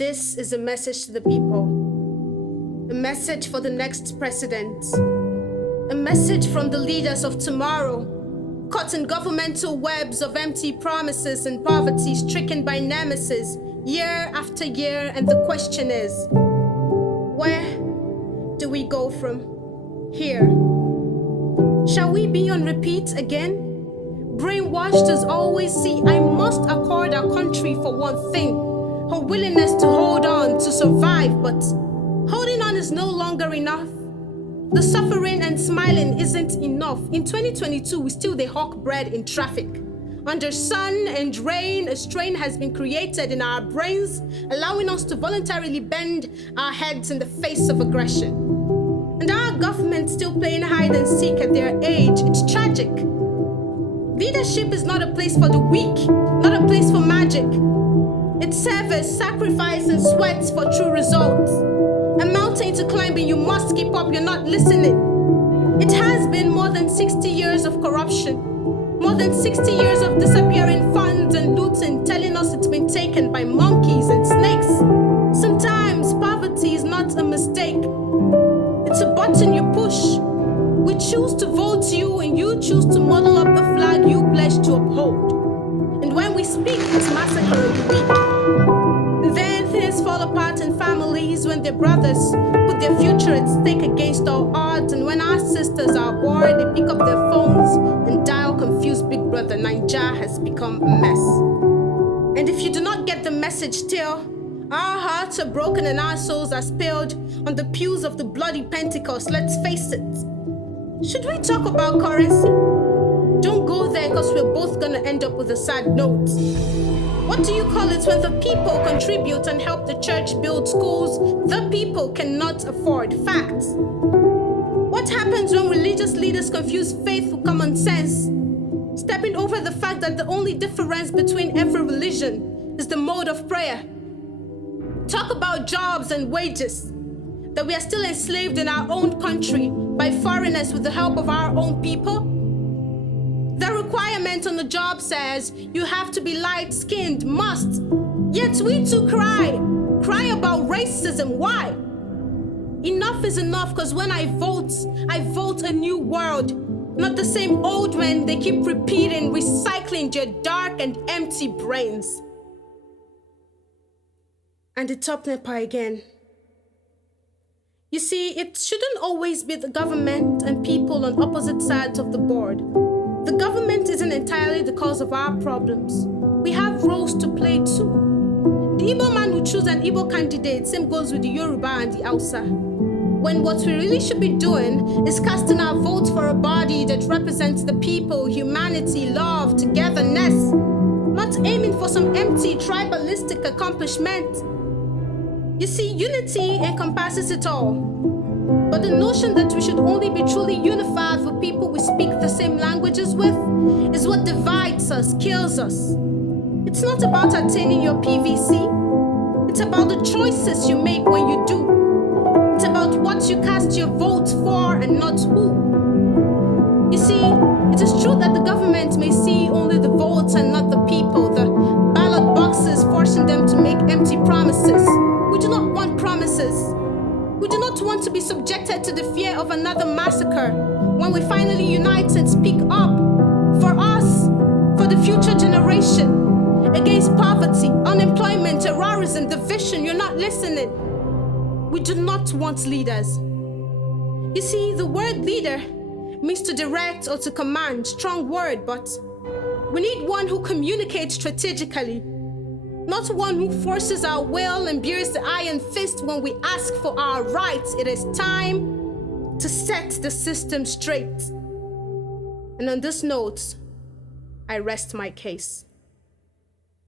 This is a message to the people, a message for the next president, a message from the leaders of tomorrow, caught in governmental webs of empty promises and poverty stricken by nemesis year after year. And the question is, where do we go from here? Shall we be on repeat again? Brainwashed as always, see, I must accord our country for one thing, her willingness to hold on, to survive, but holding on is no longer enough. The suffering and smiling isn't enough. In 2022, we still they hawk bread in traffic. Under sun and rain, a strain has been created in our brains, allowing us to voluntarily bend our heads in the face of aggression. And our government still playing hide and seek at their age. It's tragic. Leadership is not a place for the weak, not a place for magic. It's service, sacrifice, and sweat for true results. A mountain to climb and you must keep up, you're not listening. It has been more than 60 years of corruption, more than 60 years of disappearing funds and looting, telling us it's been taken by monkeys and snakes. Sometimes poverty is not a mistake. It's a button you push. We choose to vote you and you choose to model up the flag you pledge to uphold. And when we speak, it's massacre of the weak. And then things fall apart in families when their brothers put their future at stake against all odds. And when our sisters are bored, they pick up their phones and dial confused Big Brother. Nigeria has become a mess. And if you do not get the message still, our hearts are broken and our souls are spilled on the pews of the bloody Pentecost. Let's face it. Should we talk about currency? Don't go there because we're both gonna end up with a sad note. What do you call it when the people contribute and help the church build schools the people cannot afford? Facts. What happens when religious leaders confuse faith with common sense, stepping over the fact that the only difference between every religion is the mode of prayer? Talk about jobs and wages, that we are still enslaved in our own country by foreigners with the help of our own people. The requirement on the job says you have to be light-skinned, must. Yet we too cry about racism. Why? Enough is enough, because when I vote a new world, not the same old men they keep repeating, recycling their dark and empty brains. And it's up NEPA again. You see, it shouldn't always be the government and people on opposite sides of the board. The government isn't entirely the cause of our problems. We have roles to play too. The Igbo man will choose an Igbo candidate, same goes with the Yoruba and the Hausa. When what we really should be doing is casting our vote for a body that represents the people, humanity, love, togetherness, not aiming for some empty tribalistic accomplishment. You see, unity encompasses it all. But the notion that we should only be truly unified for people we speak the same languages with is what divides us, kills us. It's not about attaining your PVC. It's about the choices you make when you do. It's about what you cast your vote for and not who. You see, it is true that the government may see only the votes and not the people, the ballot boxes forcing them to make empty promises. We do not want promises. We do not want to be subjected to the fear of another massacre when we finally unite and speak up for us, for the future generation, against poverty, unemployment, terrorism, division. You're not listening. We do not want leaders. You see, the word leader means to direct or to command, strong word, but we need one who communicates strategically, not one who forces our will and bears the iron fist when we ask for our rights. It is time to set the system straight. And on this note, I rest my case.